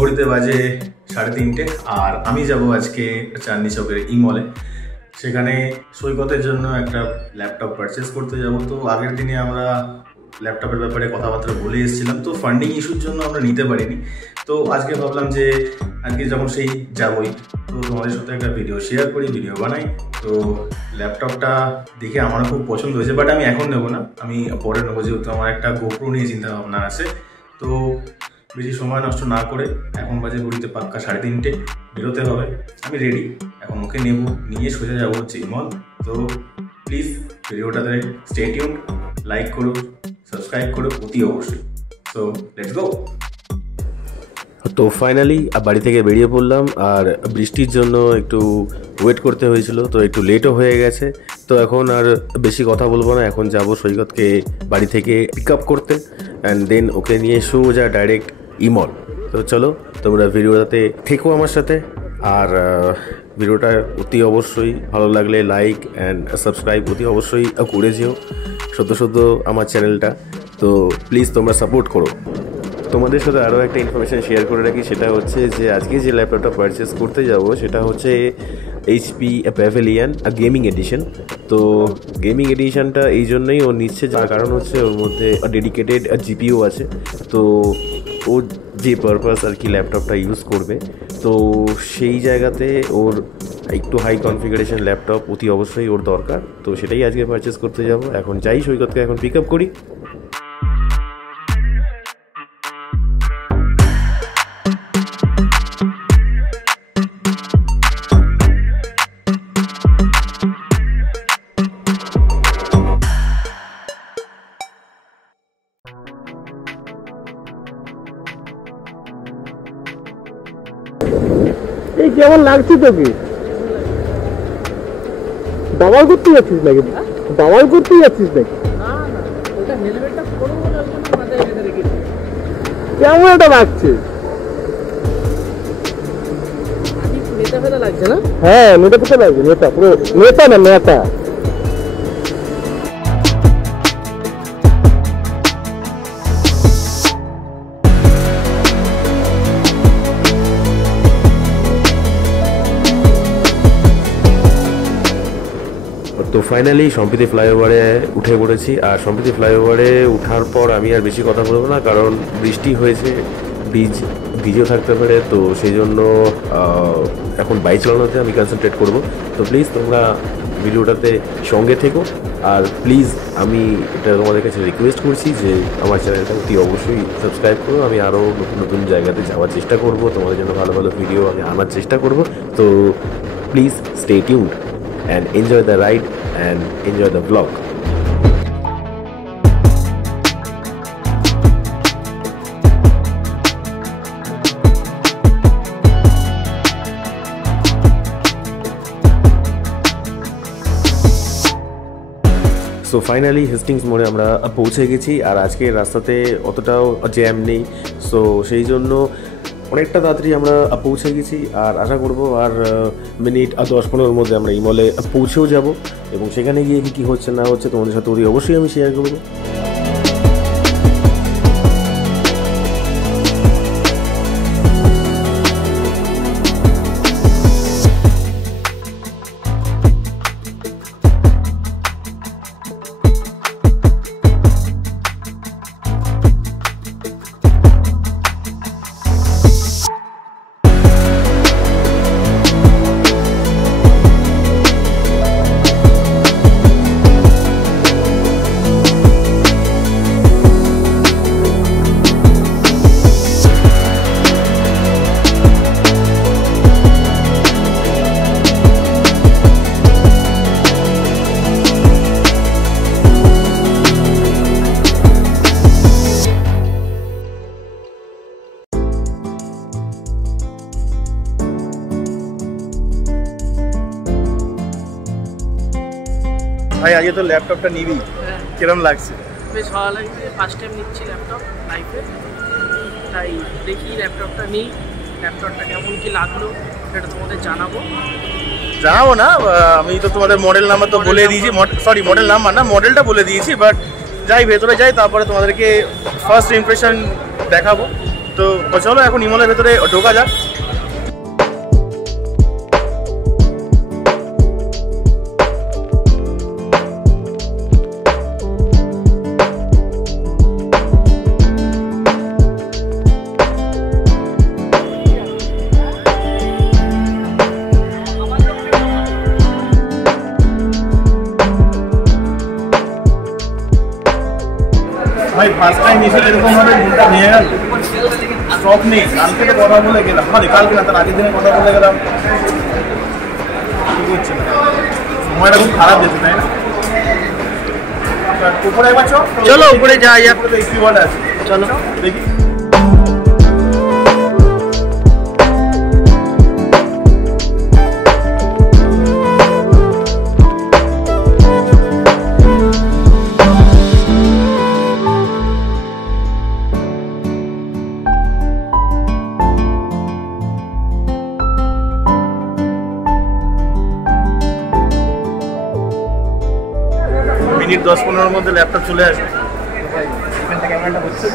ঘড়িতে বাজে 3:30 আর আমি যাব আজকে চাঁদনি চকের ইমলে। সেখানে সৈকতের জন্য একটা ল্যাপটপ পারচেস করতে যাব। তো আগের দিনে আমরা ল্যাপটপের ব্যাপারে কথাবার্তা বলে এসেছিলাম, তো ফান্ডিং ইস্যুর জন্য আমরা নিতে পারিনি। তো আজকে ভাবলাম যে আজকে যখন সেই যাবই, তো তোমাদের সাথে একটা ভিডিও শেয়ার করি, ভিডিও বানাই। তো ল্যাপটপটা দেখে আমার খুব পছন্দ হয়েছে, বাট আমি এখন নেবো না, আমি পরে নেবো, যেহেতু আমার একটা গোপ্রো নিয়ে চিন্তা ভাবনা আছে। তো বেশি সময় নষ্ট না করে এখন বাজে ঘড়িতে পাক্কা 3:30 বেরোতে হবে। আমি রেডি, এখন ওকে নেব, নিয়ে সোজা যাবো হচ্ছে ইমল। তো প্লিজ ভিডিওটাতে স্টে টিউনড, লাইক করো, সাবস্ক্রাইব করো অতি অবশ্যই। So let's go. তো ফাইনালি বাড়ি থেকে বেরিয়ে পড়লাম, আর বৃষ্টির জন্য একটু ওয়েট করতে হয়েছিল, তো একটু লেটও হয়ে গেছে। তো এখন আর বেশি কথা বলবো না, এখন যাব সৈকতকে বাড়ি থেকে পিক আপ করতে, অ্যান্ড দেন ওকে নিয়ে সোজা ডাইরেক্ট ইমল। তো চলো তোমরা ভিডিওটাতে থেকো আমার সাথে, আর ভিডিওটা অতি অবশ্যই ভালো লাগলে লাইক অ্যান্ড সাবস্ক্রাইব অতি অবশ্যই করে যেও সদ্য আমার চ্যানেলটা। তো প্লিজ তোমরা সাপোর্ট করো। তোমাদের সাথে আরও একটা ইনফরমেশান শেয়ার করে রাখি, সেটা হচ্ছে যে আজকে যে ল্যাপটপটা পারচেস করতে যাব সেটা হচ্ছে HP প্যাভিলিয়ন গেমিং এডিশন। তো গেমিং এডিশনটা এই জন্যই ও নিচ্ছে, যার কারণ হচ্ছে ওর মধ্যে ডেডিকেটেড GPU আছে। তো ও যে পারপাস আর কি ল্যাপটপটা ইউজ করবে, তো সেই জায়গাতে ওর একটু হাই কনফিগারেশন ল্যাপটপ অতি অবশ্যই ওর দরকার। তো সেটাই আজকে পারচেস করতে যাব। এখন যাই সৈকতকে এখন পিক আপ করি। এই কেমন লাগছে তোকে? দাবাল করতে যাচ্ছিস নাকি? দাবাল করতে যাচ্ছিস নাকি? কেমন এটা লাগছে? লাগছে না? হ্যাঁ, নেতা পেতে লাগছে, নেতা পুরো নেতা না নেতা। তো ফাইনালি সম্প্রীতি ফ্লাইওভারে উঠে পড়েছি, আর সম্প্রীতি ফ্লাইওভারে ওঠার পর আমি আর বেশি কথা বলবো না, কারণ বৃষ্টি হয়েছে, ভিজেও থাকতে পারে। তো সেই জন্য এখন বাইক চালানোতে আমি কনসেন্ট্রেট করব। তো প্লিজ তোমরা ভিডিওটাতে সঙ্গে থেকো, আর প্লিজ আমি এটা তোমাদের কাছে রিকোয়েস্ট করছি যে আমার চ্যানেলটা অতি অবশ্যই সাবস্ক্রাইব করো। আমি আরও নতুন জায়গাতে যাওয়ার চেষ্টা করব, তোমাদের জন্য ভালো ভালো ভিডিও আমি আনার চেষ্টা করব। তো please stay tuned and enjoy the ride and enjoy the vlog. So finally Hastings মোড়ে আমরা পৌঁছে গেছি, আর আজকে রাস্তাতে অতটাও জ্যাম নেই। সো সেই জন্য অনেকটা তাড়াতাড়ি আমরা পৌঁছে গেছি, আর আশা করবো আর মিনিট 10-15-এর মধ্যে আমরা ইমলে পৌঁছেও যাব, এবং সেখানে গিয়ে কী হচ্ছে না হচ্ছে তোমাদের সাথে অবশ্যই আমি শেয়ার করবো। ভাই আজকে তো ল্যাপটপটা নিবি, কিরকম লাগছে? বেশ ভালো লাগছে, ফার্স্ট টাইম নিচ্ছি ল্যাপটপ লাইফে, তাই দেখি ল্যাপটপটা নিই, ল্যাপটপটা কেমন কি লাগলো সেটা তোমাদের জানাবো। জানাবো না, আমি তো তোমাদের মডেল নাম্বার তো বলে দিয়েছি, সরি মডেল নাম্বার না, মডেলটা বলে দিয়েছি। বাট যাই ভেতরে যাই, তারপরে তোমাদেরকে ফার্স্ট ইমপ্রেশন দেখাবো। তো তো চলো এখন ইমলের ভেতরে ঢোকা যাক। ভাই ফার্স্ট টাইম এসে এরকম ভাবে মনটা নিয়ে গেল, স্টক নেই। কালকে তো কথা বলে গেলাম, মানে কালকে না তার আগের দিনে কথা বলে গেলাম, কি করছে না, সময়টা খুব খারাপ যেত তাই না? উপরে একবার চলো উপরে যাই, কি বলে আছে চলো দেখি। মিনিট 10-15 মধ্যে ল্যাপটপ চলে আসবে। এখান থেকে ক্যামেরাটা হচ্ছে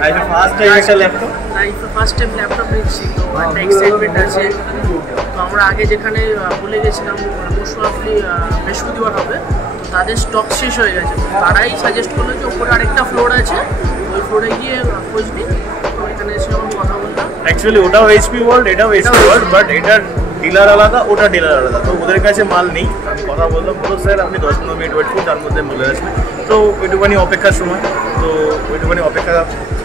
লাইফে ফার্স্ট টাইম একটা ল্যাপটপ, লাইফে ফার্স্ট টাইম ল্যাপটপ নিচ্ছি, তো একটা এক্সাইটমেন্ট আছে। তো আমরা আগে যেখানে বলে গেছিলাম মোস্ট প্রবাবলি বৃহস্পতিবার হবে, তো তাদের স্টক শেষ হয়ে গেছে। তারাই সাজেস্ট করলো যে ওপরে আরেকটা ফ্লোর আছে, ওই ফ্লোরে গিয়ে খোঁজ নিই। তো এখানে এসে আমি কথা বললাম। অ্যাকচুয়ালি ওটাও এইচপি ওয়ার্ল্ড, এটাও এইচপি ওয়ার্ল্ড, বাট এটার ডিলার আলাদা, ওটা ডিলার আলাদা। তো ওদের কাছে মাল নেই। আমি কথা বললাম, বলো স্যার আপনি 10-15 মিনিট ওয়েট করুন, তার মধ্যে বলে আসবে। তো ওইটুখানি অপেক্ষার সময়, তো ওইটুখানি অপেক্ষা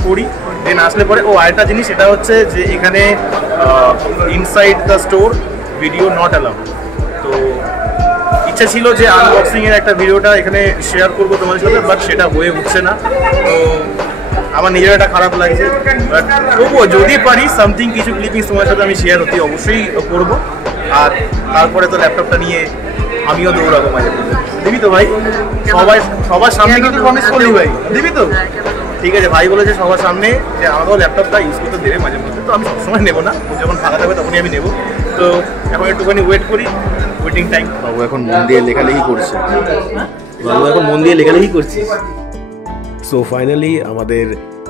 করি। দেন আসলে পরে আরেকটা জিনিস, এটা হচ্ছে যে এখানে inside the store video not allowed. তো ইচ্ছা ছিল যে আনবক্সিংয়ের একটা ভিডিওটা এখানে শেয়ার করবো তোমাদের সাথে, বাট সেটা হয়ে উঠছে না। তো আমার নিজের একটা খারাপ লাগছে, বাট তবুও যদি পারি সামথিং কিছু ক্লিপিংস তোমার সাথে আমি শেয়ার হতে অবশ্যই করবো। আর তারপরে তো ল্যাপটপটা নিয়ে আমিও দৌড়াবো মাঝে মধ্যে। দিবি তো ভাই? সবার সামনে কিন্তু প্রমিস করলি ভাই, দিবি তো? ঠিক আছে, ভাই বলেছে সবার সামনে যে আমাকেও ল্যাপটপটা ইউজ করতে দেবে মাঝে মধ্যে। তো আমি সবসময় নেবো না, যখন ফাঁকা থাকবে তখনই আমি নেবো। তো এখন একটুখানি ওয়েট করি, ওয়েটিং টাইম। বাবু এখন মন দিয়ে লেখালেখি করছে, বাবু এখন মন দিয়ে লেখালেখি করছি। সো ফাইনালি আমাদের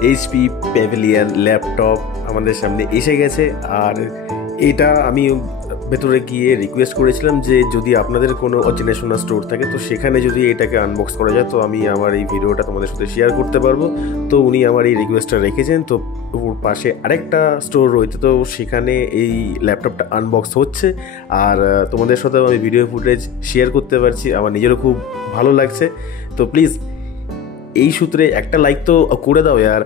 এইচপি প্যাভিলিয়ন ল্যাপটপ আমাদের সামনে এসে গেছে। আর এটা আমি ভেতরে গিয়ে রিকোয়েস্ট করেছিলাম যে যদি আপনাদের কোনো অচেনাশোনা স্টোর থাকে তো সেখানে যদি এটাকে আনবক্স করা যায় তো আমি আমার এই ভিডিওটা তোমাদের সাথে শেয়ার করতে পারবো। তো উনি আমার এই রিকোয়েস্টটা রেখেছেন। তো ওর পাশে আরেকটা স্টোর রয়েছে, তো সেখানে এই ল্যাপটপটা আনবক্স হচ্ছে। আর তোমাদের সাথেও আমি ভিডিও ফুটেজ শেয়ার করতে পারছি, আমার নিজেরও খুব ভালো লাগছে। তো প্লিজ এই সূত্রে একটা লাইক তো করে দাও यार,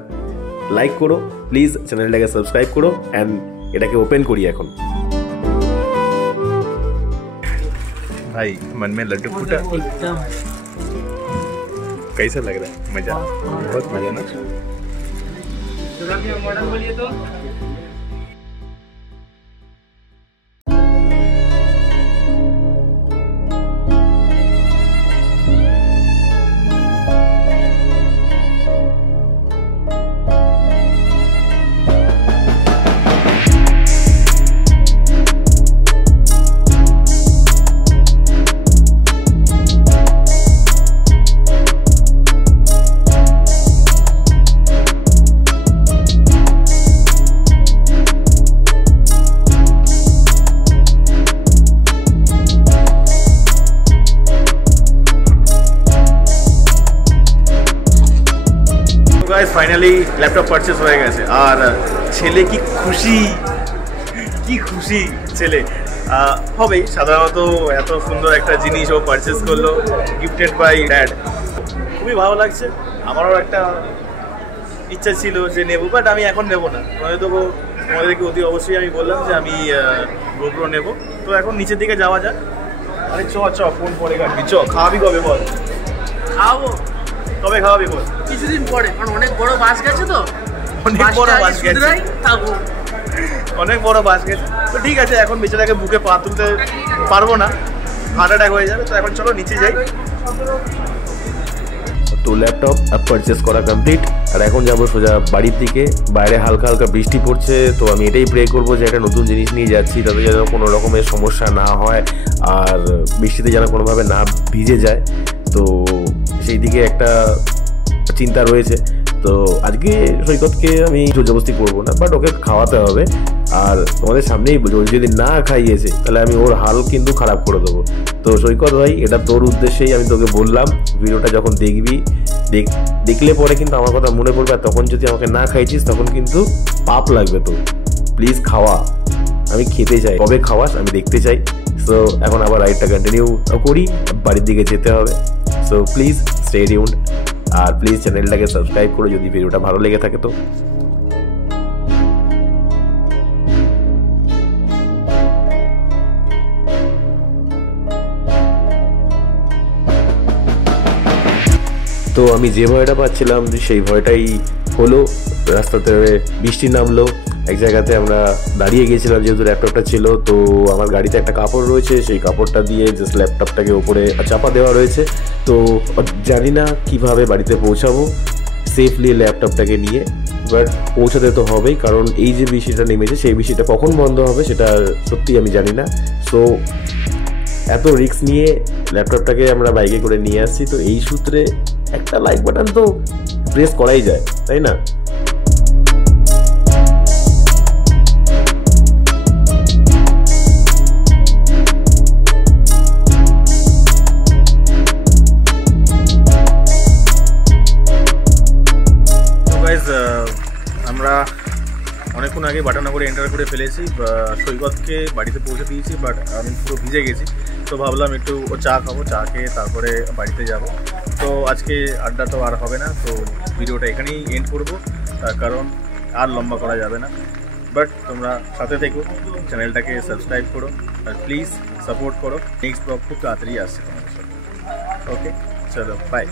লাইক করো প্লিজ, চ্যানেলটাকে সাবস্ক্রাইব করো অ্যান্ড এটাকে ওপেন করি এখন। भाई मन में लड्डू फूटा, कैसा लग रहा है? मजा, बहुत मजा ना। मॉडल बोलिए तो ফাইনালি ল্যাপটপ পারচেস হয়ে গেছে। আর ছেলে কি খুশি, কি খুশি ছেলে হবেই। সাধারণত এত সুন্দর একটা জিনিস ও পারচেস করলো, গিফটেড বাই ড্যাড। খুবই ভালো লাগছে। আমারও একটা ইচ্ছা ছিল যে নেবো, বাট আমি এখন নেবো না। তোমাদেরকে অতি অবশ্যই আমি বললাম যে আমি গোপ্রো নেবো। তো এখন নিচের দিকে যাওয়া যাক। আরে চ ফোন পরে কাটবি, খাওয়াবি কবে বল? খাওয়াবো। কবে খাওয়াবি বল? কিছুদিন পরে, কারণ অনেক বড় বাস গেছে তো, অনেক বড় বাস গেছে, অনেক বড় বাস গেছে। তো ঠিক আছে, এখন বেচারাকে বুকে পা তুলতে পারবো না, হার্ট অ্যাটাক হয়ে যাবে। তো এখন চলো নিচে যাই। তো ল্যাপটপ পারচেস করা কমপ্লিট। আর এখন যাবো সোজা বাড়ির দিকে। বাইরে হালকা হালকা বৃষ্টি পড়ছে, তো আমি এটাই প্রে করবো যে একটা নতুন জিনিস নিয়ে যাচ্ছি তাতে যেন কোনো রকমের সমস্যা না হয় আর বৃষ্টিতে যেন কোনোভাবে না ভিজে যায়। তো সেই দিকে একটা চিন্তা রয়েছে। তো আজকে সৈকতকে আমি জবরদস্তি করবো না, বাট ওকে খাওয়াতে হবে। আর তোমাদের সামনেই বলছি, ও যদি না খাইয়েছে তাহলে আমি ওর হাল কিন্তু খারাপ করে দেবো। তো সৈকত ভাই, এটা তোর উদ্দেশ্যেই আমি তোকে বললাম, ভিডিওটা যখন দেখবি দেখলে পরে কিন্তু আমার কথা মনে পড়বে, আর তখন যদি আমাকে না খাইছিস তখন কিন্তু পাপ লাগবে। তো প্লিজ খাওয়া, আমি খেতে চাই, কবে খাওয়াস আমি দেখতে চাই। সো এখন আবার রাইডটা কন্টিনিউ করি, বাড়ির দিকে যেতে হবে। সো প্লিজ স্টে টিউনড, আর প্লিজ চ্যানেলটাকে সাবস্ক্রাইব করো যদি ভিডিওটা ভালো লেগে থাকে। তো আমি যে ভয়টা পাচ্ছিলাম সেই ভয়টাই হলো। রাস্তাতে বৃষ্টি নামলো, এক জায়গাতে আমরা দাঁড়িয়ে গেছিলাম, যেহেতু ল্যাপটপটা ছিল। তো আমার গাড়িতে একটা কাপড় রয়েছে, সেই কাপড়টা দিয়ে জাস্ট ল্যাপটপটাকে ওপরে চাপা দেওয়া রয়েছে। তো জানি না কিভাবে বাড়িতে পৌঁছাবো সেফলি ল্যাপটপটাকে নিয়ে, বাট পৌঁছাতে তো হবেই, কারণ এই যে বৃষ্টিটা নেমেছে সেই বৃষ্টিটা কখন বন্ধ হবে সেটা সত্যি আমি জানি না। সো এত রিস্ক নিয়ে ল্যাপটপটাকে আমরা বাইকে করে নিয়ে আসছি, তো এই সূত্রে একটা লাইক বাটন তো প্রেস করাই যায়, তাই না? আমরা অনেকক্ষণ আগে বাটানগরে এন্টার করে ফেলেছি, সৈকতকে বাড়িতে পৌঁছে দিয়েছি, বাট আমি পুরো ভিজে গেছি। তো ভাবলাম একটু চা খাবো, চা খেয়ে তারপরে বাড়িতে যাব। তো আজকে আড্ডা তো আর হবে না, তো ভিডিওটা এখানেই এন্ড করবো, তার কারণ আর লম্বা করা যাবে না। বাট তোমরা সাথে থেকো, চ্যানেলটাকে সাবস্ক্রাইব করো, আর প্লিজ সাপোর্ট করো। নেক্সট ব্লগ খুব তাড়াতাড়ি আসছে তোমাদের সাথে। ওকে, চলো বাই।